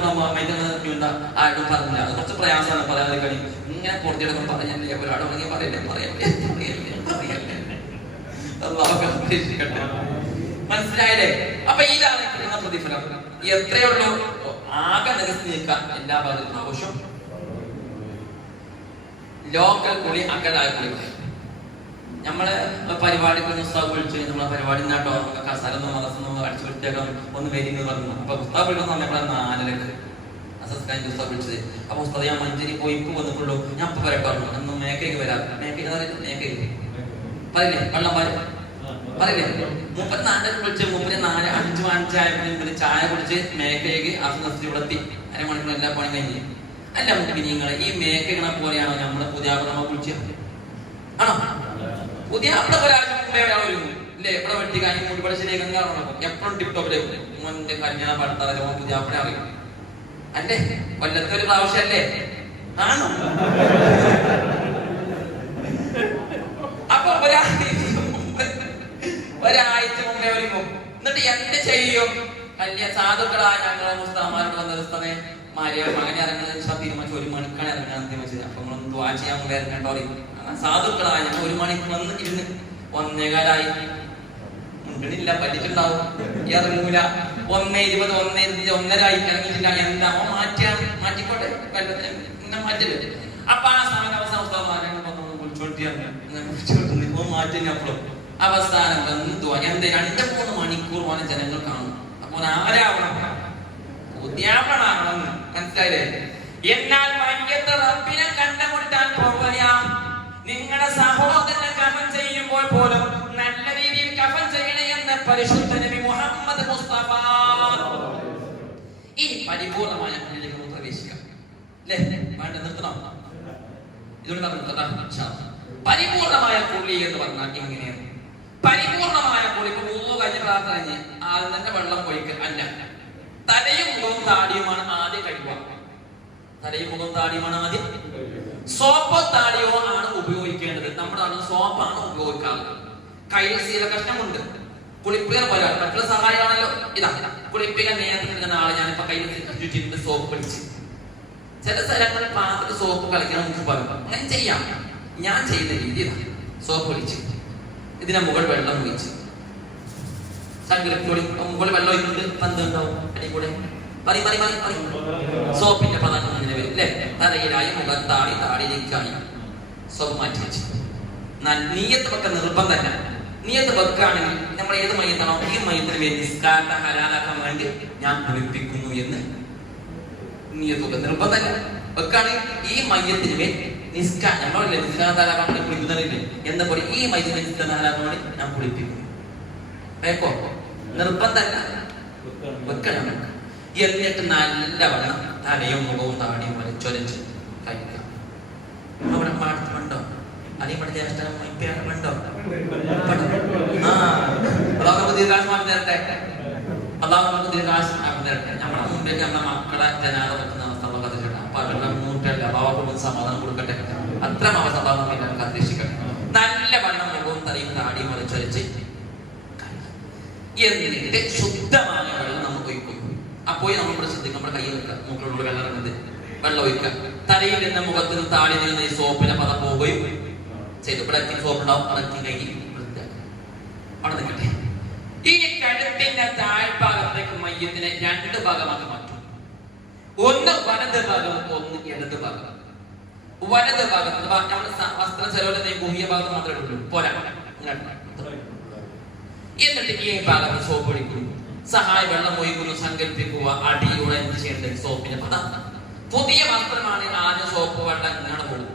ആരും പറഞ്ഞില്ല. അത് കുറച്ച് പ്രയാസമാണ് പറയാതെ കഴി. ഇങ്ങനെ പുറത്തെടുക്കും പറഞ്ഞല്ലേ, ഒരാൾ പറയല്ലേ പറയല്ലേ പറയല്ലേ പറയല്ലേ. മനസ്സിലായല്ലേ? അപ്പൊ ഇതാണ് കിട്ടുന്ന പ്രതിഫലം. എത്രയുള്ളൂ? ആകെ നികത്തി നിൽക്കാം എല്ലാ ഭാഗത്തും ആവശ്യം. ലോക്കൽ കുളി, അകലായ കുളി. നമ്മള് പരിപാടിക്ക് ഉസ്താദ് വിളിച്ചു, നമ്മളെ പരിപാടി നാട്ടോ കസാലൊന്നും മദർസൊന്നും അടിച്ചു വൃത്തിയാക്കണം ഒന്ന് വരിന്ന് പറഞ്ഞു. അപ്പൊ ഉസ്താദ് വിളിക്കുന്ന നമ്മളെ 4:00 അസസ്കാൻ ഉസ്താദ് വിളിച്ചത്. അപ്പൊ ഉസ്താദ് ഞാൻ മഞ്ചേരി പോയി ഇപ്പൊ വന്നിട്ടുള്ളൂ, ഞാൻ ഇപ്പൊ വരെ പറഞ്ഞു അന്ന് മേക്കയ്ക്ക് വരാം. മേക്കയ്ക്ക് പറയില്ലേ, വെള്ളം പറയില്ലേ, 34 വിളിച്ച് 5:05 ചായ കുടിച്ച് മേക്കയ്ക്ക് ആസ്വദിച്ച് ഇവിടെത്തി. അരമണിക്കൂർ എല്ലാ പണി കഴിഞ്ഞ്. അല്ല നമുക്ക് നിങ്ങളെ ഈ മേക്കകളെ പോലെയാണോ നമ്മളെ പുതിയ നമ്മ കുളിച്ചത്? ആണോ? പുതിയ അവിടെ ഒരാഴ്ച മുമ്പേ ഒരുങ്ങും ഇല്ലേ? എവിടെ വെട്ടി കഴിഞ്ഞ് മൂടി പഠിച്ചിലേക്ക് എപ്പോഴും ടിപ് ടോപ്പിലേക്ക് മോന്റെ കല്യാണം പഠിത്താറോ പുതിയ അവിടെ അറിയും അല്ലേ? കൊല്ലത്തെ ഒരു പ്രാവശ്യമല്ലേ? ആണോ? അപ്പൊ ഒരാഴ്ച മുമ്പേ ഒരുങ്ങും. എന്നിട്ട് എന്ത് ചെയ്യും? വലിയ സാധുക്കളായ ഞങ്ങളെ മുസ്താമാരോട് വന്ന ദിവസമേ മകനെ ഇറങ്ങുന്നത് തീരുമാനിച്ചു 1 മണിക്കാണ് ഇറങ്ങാൻ തീരുമാനിച്ചത്. അപ്പൊ നമ്മളൊന്ന് ദ്വാ ചെയ്യാൻ ഇറങ്ങേണ്ടോ? സാധുക്കളായ ഞങ്ങൾ 1 മണിക്ക് വന്ന് ഇരുന്ന് 1:15 മുണ്ടില്ല, പറ്റിട്ടുണ്ടാവും, ഇറങ്ങൂല. 1:20, 1:25 ഇറങ്ങിയിട്ടില്ല. എന്താ മാറ്റിക്കോട്ടെ, മാറ്റല്. അപ്പൊ ആ സമയം അവസാനം മാറ്റുന്നപ്പോഴും അവസാനം വന്ന് എന്ത് 2-3 മണിക്കൂർ പോലെ ജനങ്ങൾ കാണും. അപ്പൊ ആരാവണം? ഉദ്യാപനാണെന്ന് മനസ്സിലായില്ലേ? എന്നാൽ മയ്യത്ത് റബ്ബിനെ കണ്ടുമുട്ടാൻ പോവുകയാ. നിങ്ങളുടെ സഹോദരനെ കഫൻ ചെയ്യുമ്പോൾ പോലും നല്ല രീതിയിൽ കഫൻ ചെയ്യണേ എന്ന് പരിശുദ്ധ നബി മുഹമ്മദ് മുസ്തഫ. ഇനി പരിപൂർണമായ കുളിയിലേക്ക് പ്രവേശിക്കാം അല്ലേ? വേണ്ട, നിർത്തണം. ഇതുകൊണ്ട് പരിപൂർണമായ കുളി എന്ന് പറഞ്ഞാൽ എങ്ങനെയാണ്? പരിപൂർണമായ കുളി ഇപ്പൊ 3 കഴിഞ്ഞ പ്രാർത്ഥന കഴിഞ്ഞ് ആദ്യം തന്നെ വെള്ളം ഒഴിക്കുക അല്ല. തലയും മുഖവും താടിയുമാണ് ആദ്യം കഴിക്കുക. തലയും മുഖവും താടിയുമാണ് ആദ്യം. സോപ്പോ താടിയോ ആണ് ഉപയോഗിക്കേണ്ടത്. നമ്മുടെ നാട്ടിൽ സോപ്പാണ് ഉപയോഗിക്കാറുള്ളത്. കയ്യിൽ ശീല കഷ്ണമുണ്ട്. കുളിപ്പിക്കാൻ പോലെ മറ്റുള്ള സഹായമാണല്ലോ. ഇതാ കുളിപ്പിക്കാൻ നിയന്ത്രിക്കുന്ന ആളെ ഞാനിപ്പോ കയ്യിൽ ചുറ്റിട്ട് സോപ്പ് പിടിച്ച്. ചില സ്ഥലങ്ങളിൽ പാത്രത്തിൽ സോപ്പ് കളിക്കണം നമുക്ക് പറയും. അങ്ങനെ ചെയ്യാം. ഞാൻ ചെയ്യുന്ന രീതി ഇതാണ്. സോപ്പ് ഒഴിച്ച് ഇതിനെ മുകൾ വെള്ളം ഒഴിച്ച് മുകളിൽ വെള്ളം ഒഴിക്കുന്നത് പന്തുണ്ടാവും. അടികൂടെ സോപ്പിന്റെ പദം ഇങ്ങനെ വരും അല്ലെ? തലയിലായി മുഖത്താടി താടിയിലേക്കായി സോപ്പ് മാറ്റി വെച്ച്. നീയത്ത് വെക്കാൻ നിർബന്ധമല്ല. നീയത്ത് വെക്കുകയാണെങ്കിൽ നമ്മൾ ഏത് മയ്യത്താണോ ഈ മയ്യത്തിന് വേണ്ടി നിസ്കാരത്തെ ഹലാലാക്കാൻ വേണ്ടി ഞാൻ കുളിപ്പിക്കുന്നു എന്ന് നീയത്ത് വെക്കാൻ നിർബന്ധമല്ല. വെക്കുകയാണെങ്കിൽ ഈ മയ്യത്തിന് വേണ്ടി നമ്മളല്ലേ നിസ്കാരം ഹലാലാക്കാൻ വേണ്ടി കുളിക്കുന്നറിയില്ലേ എന്ന പോലെ ഈ മയ്യത്തിന് നിസ്കാരം ഹലാക്കാൻ വേണ്ടി ഞാൻ കുളിപ്പിക്കുന്നു. വേക്കോ നിർബന്ധമല്ല, വെക്കണം. എന്നിട്ട് നല്ലവണ്ണം തലയും മുഖവും താടിയും വലിച്ചൊരച്ച് കഴിക്കാം. അവിടെ പാടത്തുണ്ടോ? അല്ലെങ്കിൽ ഇവിടെ ജ്യേഷ്ഠനും ഉണ്ടോ? അള്ളാഹു നമുക്ക് ദീർഘായുസ്സാഫിയത്ത് തരട്ടെ. അള്ളാഹു നമുക്ക് ദീർഘായുസ്സാഫിയത്ത് തരട്ടെ. നമ്മുടെ മുമ്പേക്ക് നമ്മുടെ മക്കളെ ജനാദ വെക്കുന്ന അവസ്ഥ അള്ളാഹു കത്തിച്ചിട്ട് അപ്പൊ അവരുടെ മൂട്ടല്ല അള്ളാഹു സമാധാനം കൊടുക്കട്ടെ. അത്രയും അവസ്ഥ അള്ളാഹു നമുക്ക് അന്തരീക്ഷിക്കട്ടെ. നല്ലവണ്ണം മുഖവും തലയും താടിയും വലിച്ചൊരച്ച് എന്നിട്ട് ശുദ്ധമായ വെള്ളം നമുക്ക് ഒഴിക്കും. അപ്പോൾ നമ്മൾ ഇവിടെ ശ്രദ്ധിക്കും. നമ്മുടെ കയ്യിൽ വെക്കുക, മൂക്കിലുള്ള വെള്ളം ഇറങ്ങുന്നത് വെള്ളം ഒഴിക്കുക. തലയിൽ നിന്ന് മുഖത്തിന് താഴെ നിന്ന് ഈ സോപ്പിനെ പദം പോവുകയും ചെയ്തു. ഇവിടെ സോപ്പ് ഉണ്ടാവും, അടക്കി കഴുകി അവിടെ നിൽക്കട്ടെ. ഈ കഴുത്തിന്റെ താഴ്ഭാഗത്തേക്ക് മയ്യത്തിനെ 2 ഭാഗമാക്കി മാറ്റും. ഒന്ന് വലത് ഭാഗം, ഒന്ന് ഇടത് ഭാഗം. വലത് ഭാഗത്ത് നമ്മൾ വസ്ത്രം ചെലവിലെ ഗുഹ്യ ഭാഗത്ത് മാത്രമേ ഉള്ളൂ, പോരാ. എന്നിട്ട് ഈ ഭാഗത്ത് സോപ്പ് ഒഴിക്കുന്നു, സഹായ വെള്ളം ഒഴിക്കുന്നു. സങ്കല്പിക്കുക അടിയോടെ എന്ത് ചെയ്യേണ്ടത്? സോപ്പിന്റെ പദം. പുതിയ വസ്ത്രമാണ്, ആദ്യം സോപ്പ് വെള്ളം ഇങ്ങനെ പോകും,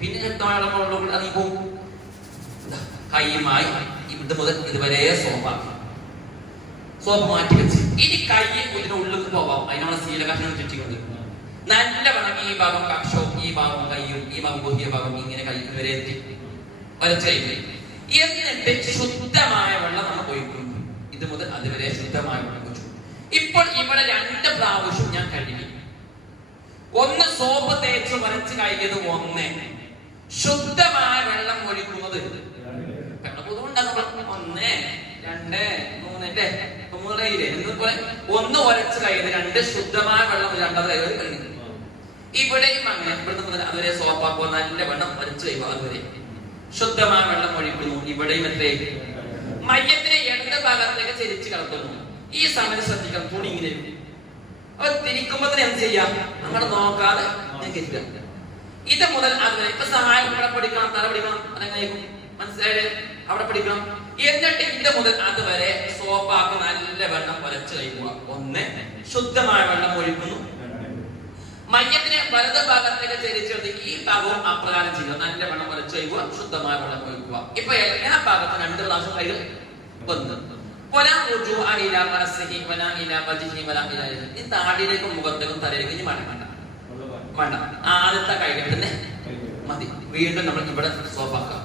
പിന്നെ വെള്ളം ഇറങ്ങി പോകും. കൈയുമായി ഇത് മുതൽ ഇതുവരെ സോപ്പാക്കി സോപ്പ് മാറ്റി വെച്ച് ഇനി കൈ ഇതിന്റെ ഉള്ളിൽ പോവാം. അതിനുള്ള ശീല കഷ്ണം ചുറ്റിക്കൊണ്ട് നല്ലവണ്ണം ഈ ഭാഗം കക്ഷവും ഈ ഭാഗം കയ്യും ഈ ഭാഗം ഗുഹ്യ ഭാഗം ഇങ്ങനെ കൈ വരെ എത്തി വരച്ചെയ്യുന്നു. എന്നിട്ട് ശുദ്ധമായ വെള്ളം നമ്മൾ ഒഴിക്കുന്നു. ഇത് മുതൽ അതുവരെ ശുദ്ധമായ വെള്ളം ഒഴിച്ചു. ഇപ്പോൾ ഇവിടെ 2 പ്രാവശ്യം ഞാൻ കഴുകി. ഒന്ന് സോപ്പ് തേച്ച് വരച്ച് കഴുകിയത്, ഒന്ന് ശുദ്ധമായ വെള്ളം ഒഴിക്കുന്നത്. അതുകൊണ്ടാണ് 1, 2, 3 എന്നപോലെ ഒന്ന് ഒരച്ച് കഴുകിയത്, 2 ശുദ്ധമായ വെള്ളം 2 കഴുകുന്നത്. ഇവിടെയും അങ്ങനെ ഇവിടുന്ന് അതുവരെ സോപ്പാക്കുക, നല്ല വെള്ളം വരച്ച് കഴിയുക, അതുവരെ ശുദ്ധമായ വെള്ളം ഒഴിക്കുന്നു. ഇവിടെയും എത്രയും മയ്യത്തിനെ 2 ഭാഗത്തേക്ക് ചെരിച്ച് കിടക്കുന്നു. ഈ സമയം ശ്രദ്ധിക്കണം, തുണി ഇങ്ങനെ ഇരിക്കും. അപ്പൊ തിരിക്കുമ്പോ തന്നെ എന്ത് ചെയ്യാം, അങ്ങോട്ട് നോക്കാതെ ഇത് മുതൽ അതുവരെ. ഇപ്പൊ സഹായം ഇവിടെ പഠിക്കണം, തല പഠിക്കണം, അതെങ്ങനെയായിരിക്കും മനസ്സിലായത്, അവിടെ പഠിക്കണം. എന്നിട്ട് ഇത് മുതൽ അതുവരെ സോപ്പാക്ക് നല്ല വെള്ളം ഒരച്ച് കഴിക്കുക. ഒന്ന്, ശുദ്ധമായ വെള്ളം ഒഴിക്കുന്നു. മയ്യത്തിനെ വലത് ഭാഗത്തേക്ക് ചരിച്ചെടുത്ത് ഈ ഭാഗവും അപ്രകാരം ചെയ്യുക. നല്ല വെള്ളം ഒരച്ച് കഴിക്കുക, ശുദ്ധമായ വെള്ളം ഒഴിക്കുക. ഇപ്പൊ എല്ലാ ഭാഗത്തും 2 പ്രാവശ്യം കൈകൾ വന്ന് ഈ താടിയിലേക്കും മുഖത്തേക്കും തലയിലേക്കും ഇനി വേണ്ട. ആദ്യത്തെ കൈകൾ തന്നെ മതി. വീണ്ടും നമ്മൾ ഇവിടെ സോപ്പാക്കാം.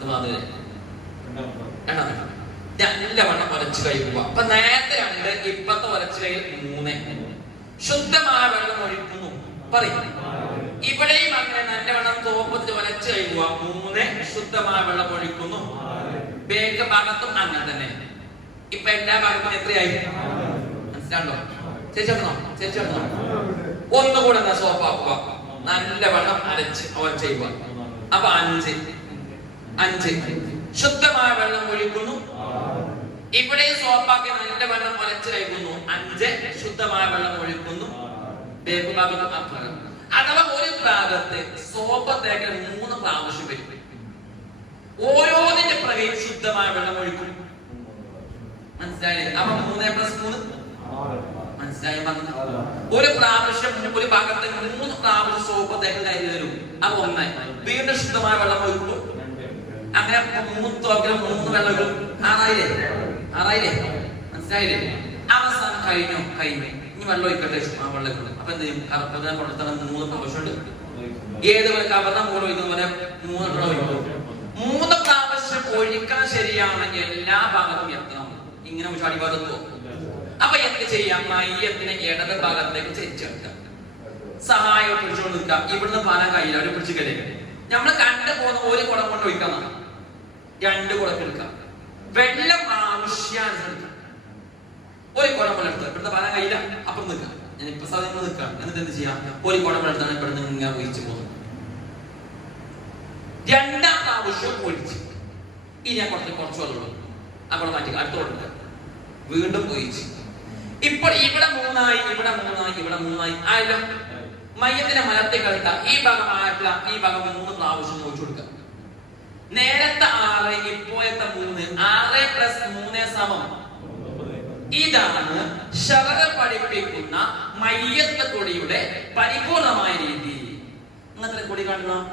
നല്ല വെള്ളം ഒരച്ച് കഴിക്കുക. അപ്പൊ നേരത്തെ 2, ഇപ്പത്തെ ഒരച്ച് കൈയിൽ 3. ശുദ്ധമായ വെള്ളം ഒഴിക്കുന്നു പറയും. ഇവിടെയും അങ്ങനെ നല്ല വെള്ളം തോപ്പത്തിൽ ഒരച്ച് കഴിക്കുക. 3, ശുദ്ധമായ വെള്ളം ഒഴിക്കുന്നു. ബേക്ക് ഭാഗത്തും അങ്ങനെ തന്നെ. ഇപ്പൊ എല്ലാ ഭാഗത്തും എത്രയായി മനസ്സിലാണല്ലോ? ചേച്ചോ ഒന്നുകൂടെ സോപ്പാക്കുക. നല്ല വെള്ളം അരച്ച് ചെയ്യുക. അപ്പൊ 5 ശുദ്ധമായ വെള്ളം ഒഴിക്കുന്നു. ഇവിടെ സോപ്പാക്കി നല്ല വെള്ളം ഒരച്ച് കഴിക്കുന്നു. 5 ശുദ്ധമായ വെള്ളം ഒഴിക്കുന്നു. ബേക്ക് ഭാഗത്തും അപ്രകാരം. അഥവാ ഒരു ഭാഗത്ത് സോപ്പ് തേക്കൽ 3 പ്രാവശ്യം വരും. ഓരോന്നിന്റെ പ്രകൃതി ശുദ്ധമായ വെള്ളം ഒഴിക്കും. മനസ്സിലായില്ലേ? അപ്പൊ 3+3 മനസ്സിലായി. ഒരു പ്രാവശ്യം ഒരു ഭാഗത്ത് 3 പ്രാവശ്യം സോപ്പ് തേക്കൽ കയ്യിൽ വരും. അപ്പൊ 1. വീണ്ടും ശുദ്ധമായ വെള്ളം ഒഴിക്കുള്ളൂ. അങ്ങനെ 3 തോക്കലും 3 വെള്ളം ഒഴിക്കും. 6 മനസ്സിലായില്ലേ? അവസാനം കഴിഞ്ഞു. ഇനി വെള്ളം ഒഴിക്കട്ടെ. ആ വെള്ളം ഒഴിക്കണം. അപ്പൊ എന്ത് ചെയ്യും? കറുപ്പതിനെ കൊടുത്താൽ 3 പ്രാവശ്യം ഉണ്ട്. ഏത് പോലെ കവർന്ന പോലെ ഒഴിക്കുന്ന പോലെ 3 വെള്ളം ഒഴിക്കും. 3 പ്രാവശ്യം ഒഴിക്കാൻ ശരിയാണെങ്കിൽ എല്ലാ ഭാഗത്തും എത്തണം. ഇങ്ങനെ മുഷാടി ഭാഗത്തോ. അപ്പൊ എന്ത് ചെയ്യാം? മയ്യത്തിനെ ഇടത് ഭാഗത്തേക്ക് ചെരിച്ചെടുക്കാം. സഹായം പിടിച്ചുകൊണ്ട് നിൽക്കാം. ഇവിടുന്ന് പാലാൻ കഴിയില്ല, അവര് പിടിച്ചില്ലേ. നമ്മൾ കണ്ടു പോകുന്ന ഒരു കുടം കൊണ്ട് ഒഴിക്കാം. 2 കുടം എടുക്കാം. വെള്ളം ആവശ്യാനുസരിച്ച് ഒരു കുടം പോലെ എടുക്കാം. ഇവിടുന്ന് പാലാൻ കഴിയില്ല, അപ്പുറം നിൽക്കാം. ഞാൻ ഇപ്പൊ സാധനങ്ങൾ നിൽക്കാം. എന്നിട്ട് എന്ത് ചെയ്യാം? ഒരു കുടം പോലെ എടുത്താണ് ഇവിടുന്ന് ഇങ്ങനെ ഒഴിച്ചു പോകുന്നത്. 2ാം പ്രാവശ്യം ഒഴിച്ച് ഇനി ഞാൻ കുറച്ച് വെള്ളം അപ്പോൾ മാറ്റി അടുത്ത കൊടുക്കുക. വീണ്ടും ഒഴിച്ച്. ഇപ്പോൾ ഇവിടെ 3 ഇവിടെ 3 ആയല്ലോ. മയ്യത്തിനെ മലത്തെ കളിത്ത ഈ ഭാഗം ആയിട്ടില്ല. ഈ ഭാഗം 3 പ്രാവശ്യം ഒഴിച്ചു കൊടുക്കുക. നേരത്തെ 6, ഇപ്പോഴത്തെ 3. 6+3 = ഇതാണ് ശറഅ പഠിപ്പിക്കുന്ന മയ്യത്ത് കൊടിയുടെ പരിപൂർണമായ രീതി. നിങ്ങൾക്ക് കൊടി കാണണം.